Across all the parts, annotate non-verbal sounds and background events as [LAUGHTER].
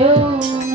eu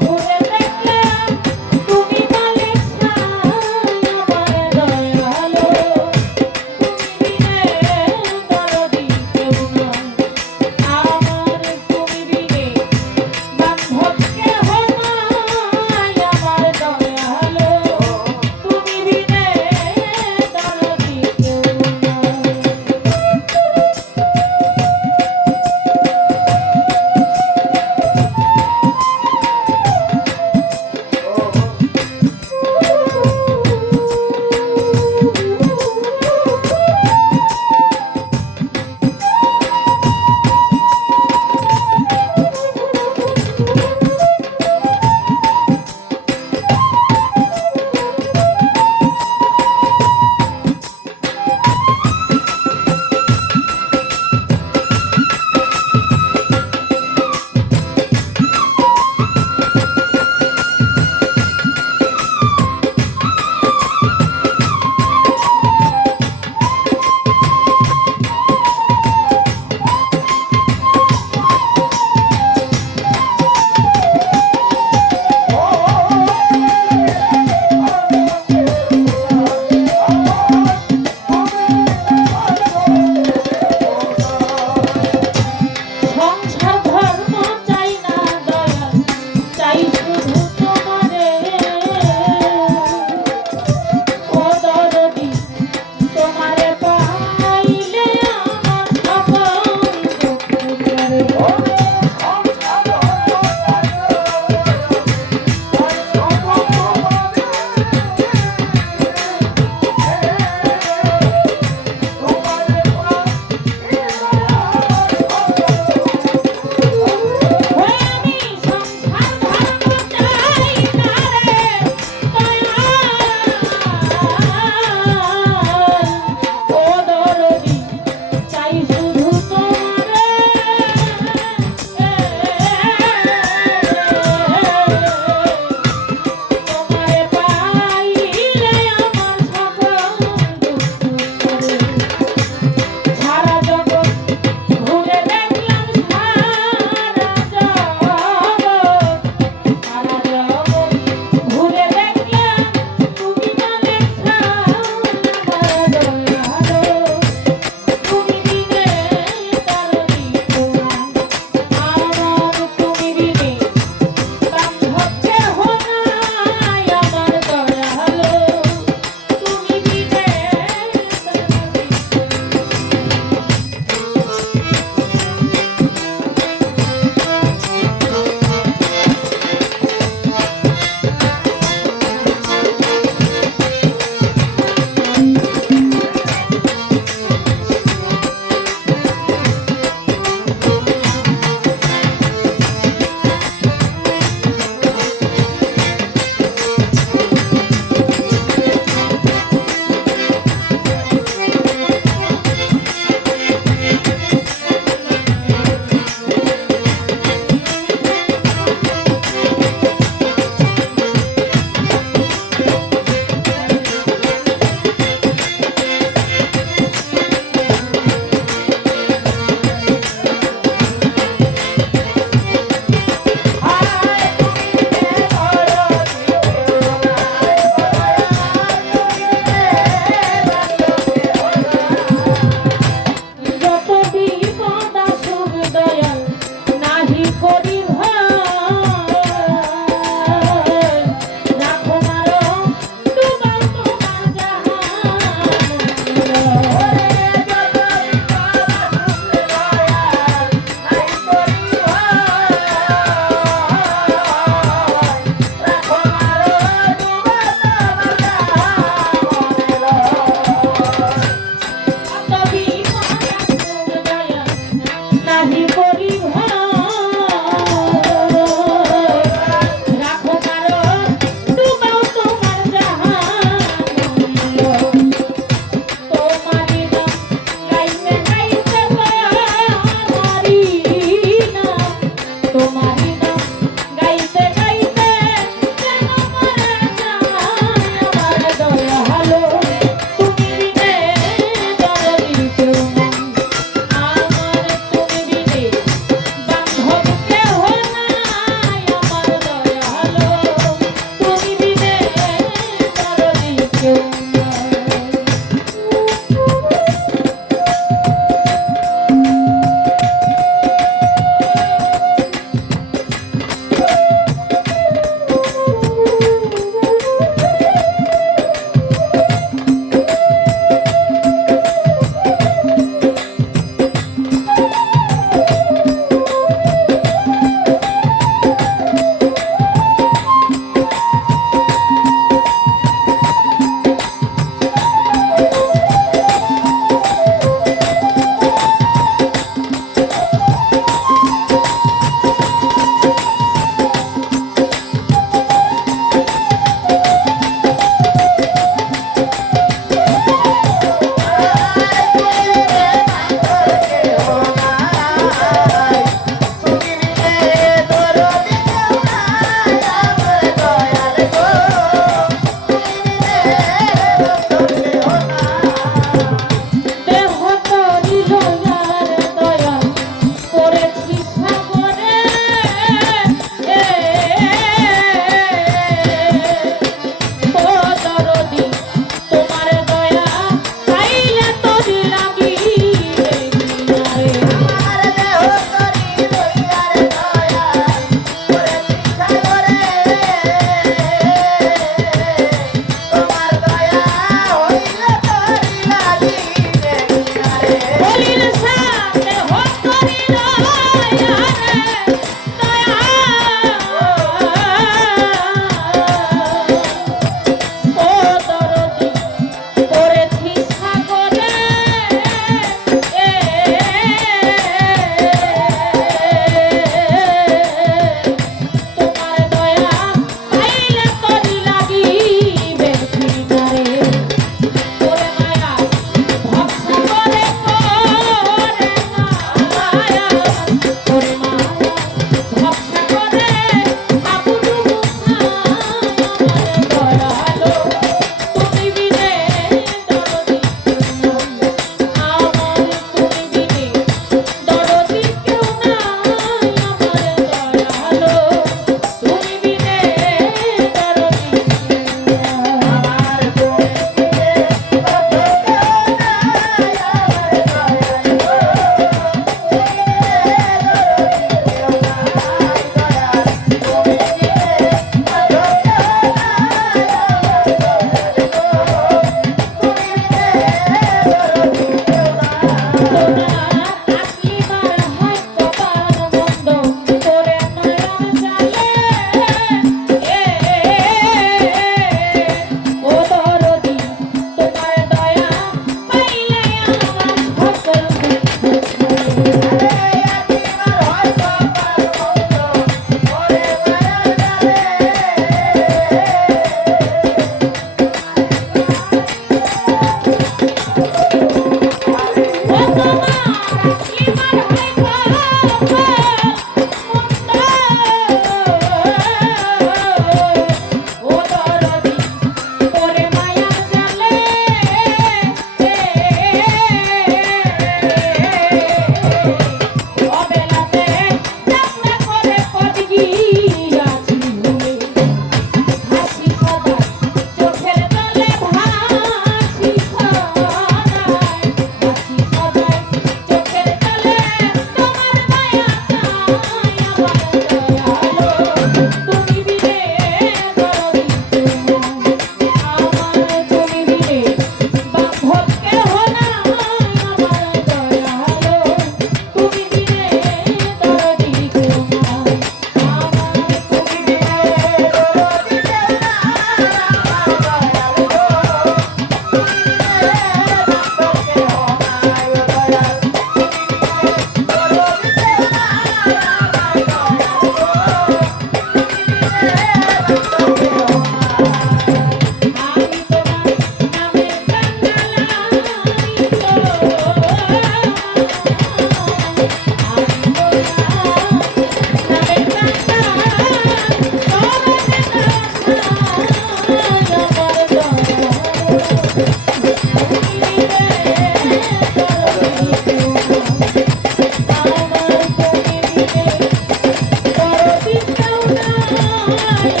Oh. [LAUGHS]